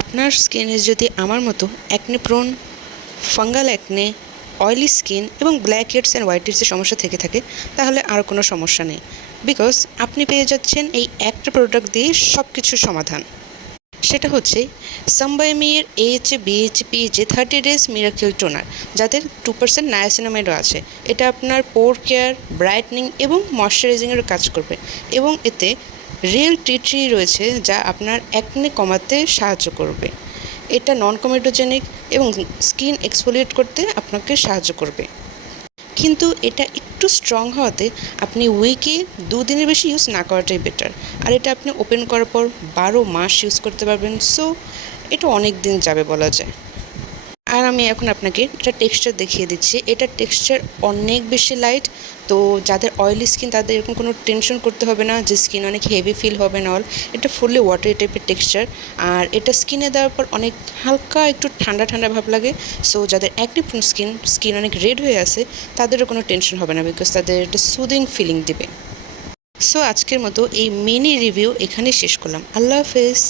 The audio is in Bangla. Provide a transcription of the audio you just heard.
আপনার স্কিনে যদি আমার মতো acne prone, fungal acne, oily skin এবং ব্ল্যাক হেডস অ্যান্ড হোয়াইট হেডসের সমস্যা থেকে থাকে তাহলে আর কোনো সমস্যা নেই, বিকজ আপনি পেয়ে যাচ্ছেন এই একটা প্রোডাক্ট দিয়ে সব কিছুর সমাধান। সেটা হচ্ছে সামবাইমির AHA/BHA/PHA 30 ডেজ মিরাকেল টোনার, যাদের 2% নায়াসিনামাইডও আছে। এটা আপনার পোর কেয়ার, ব্রাইটনিং এবং ময়শ্চারাইজিংয়েরও কাজ করবে, এবং এতে রিয়েল টি ট্রি রয়েছে যা আপনার অ্যাকনে কমাতে সাহায্য করবে। এটা নন কমেডোজেনিক এবং স্কিন এক্সফোলিয়েট করতে আপনাকে সাহায্য করবে, কিন্তু এটা একটু স্ট্রং হওয়াতে আপনি উইকে 2 দিনের বেশি ইউজ না করাটাই বেটার। আর এটা আপনি ওপেন করার পর 12 মাস ইউজ করতে পারবেন, সো এটা অনেক দিন যাবে বলা যায়। আর আমি এখন আপনাকে এটা টেক্সচার দেখিয়ে দিচ্ছি। এটার টেক্সচার অনেক বেশি লাইট, তো যাদের অয়েলি স্কিন তাদের এরকম কোনো টেনশন করতে হবে না যে স্কিন অনেক হেভি ফিল হবে না। এটা ফুললি ওয়াটারি টাইপের টেক্সচার, আর এটা স্কিনে দেওয়ার পর অনেক হালকা একটু ঠান্ডা ঠান্ডা ভাব লাগে। সো যাদের অ্যাকনে প্রোন স্কিন অনেক রেড হয়ে আছে তাদেরও কোনো টেনশন হবে না, বিকজ তাদের একটা সুদিং ফিলিং দিবে। সো আজকের মতো এই মিনি রিভিউ এখানেই শেষ করলাম। আল্লাহ হাফেজ।